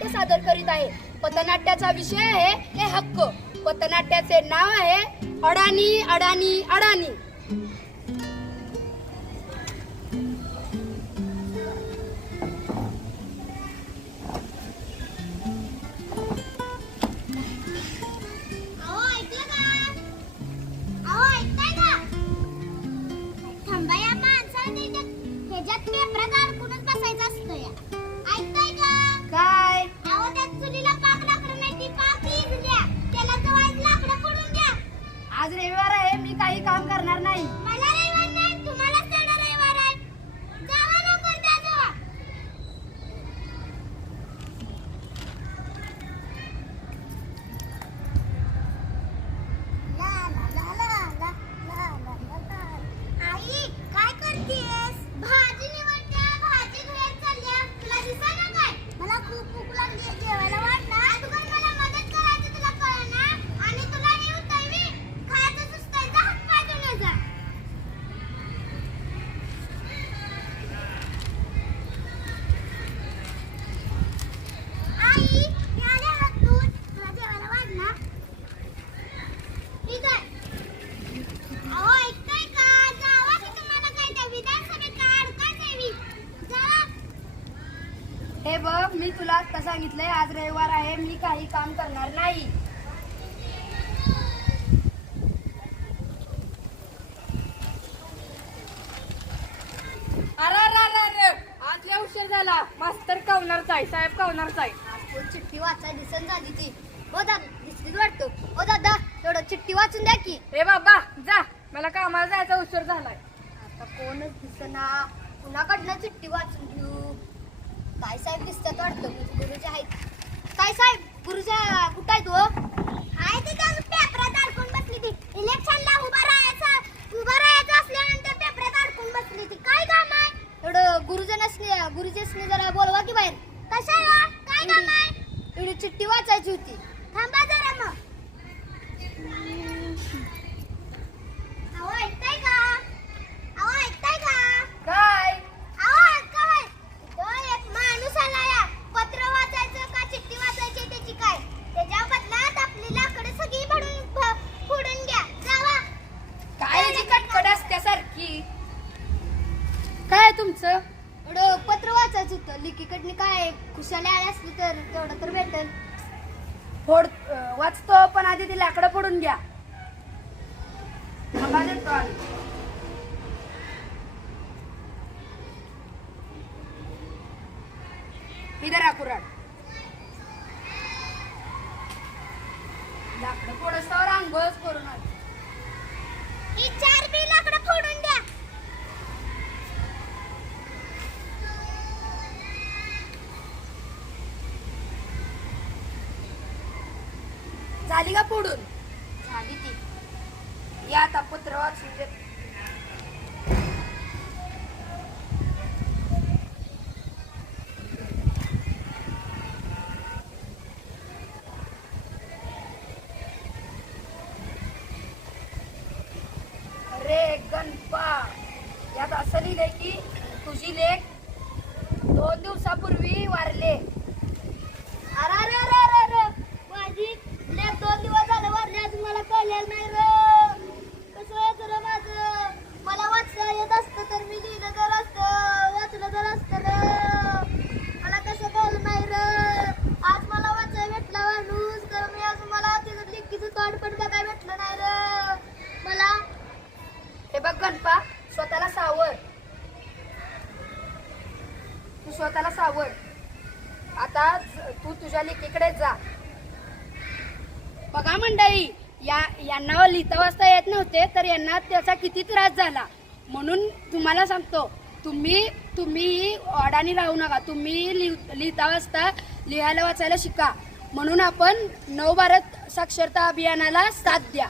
पथनाट्य सादर करीत आहे. पथनाट्याचा विषय आहे हे हक्क. पथनाट्याचे नाव आहे अडाणी अडाणी अडाणी. आता सांगितलंय आज रविवार आहे मी काही काम करणार नाही. अरे अरे अरे अरे आज लय उशीर झाला. मास्तर कावणारच आहे साहेब कावणारच आहे. आज चिठ्ठी वाचाय दिसन झाली ती. हो दादा दिसलीच वाटतो. हो दादा तेवढं चिठ्ठी वाचून द्या की. ए बाबा जा. मला कामाला जायचा उशीर झालाय. आता कोणच दिसना. कुणाकडनं चिठ्ठी वाचून घेऊ? काय साहेब दिसतात वाटतं. गुरु- गुरुजी आहेत. काय साहेब गुरुजी कुठं आहेत हो? आहे ते त्या पेपरात अडकून बसली ती. इलेक्शनला उभा राहायचं उभा राहायचं असल्यानंतर पेपरात अडकून बसली ती. काय काम आहे? एवढं गुरुजनासनी गुरुजीसनी जरा बोलवा की बाहेर. कशाला? काय काम आहे? एवढी चिठ्ठी वाचायची होती. थांबा जरा मग. अहो ऐकताय का अहो ऐकताय का काय अहो काय तो एक माणूस आला या पत्र वाचायचं का चिठ्ठी वाचायची त्याची काय त्याच्या बदल्यात आपली लाकडं सगळी भरून भ- फोडून घ्या जावा काय जी कटकट असते सारखी काय आहे तुमचं एवढं पत्र वाचायचं होतं लिकीकडनी काय खुशाली आली असली तर तेवढं तर भेटेल. फोड अं, वाचतो पण आधी ती लाकडं फोडून घ्या. थांबा देतो आधी. इधर आ लाकडं फोडस्तावर आंघोळच करून ही चार बी लाकडं फोडून द्या झाली का फोडून? झाली ती. या आता पत्र वाचून दे अरे गणपा यात असं लिहिलंय की तुझी लेख दोन दिवसापूर्वी वारले. अरे अरे अरे बघ गणपा स्वतःला सावर तू स्वतःला सावर आता तू तुझ्या लेकीकडे जा. बघा मंडळी या यांना लिहिता वाचता येत नव्हते तर यांना त्याचा किती त्रास झाला. म्हणून तुम्हाला सांगतो तुम्ही तुम्ही अडाणी राहू नका. तुम्ही लिहिता वाचता लिहायला वाचायला शिका. म्हणून आपण नवभारत साक्षरता अभियानाला साथ द्या.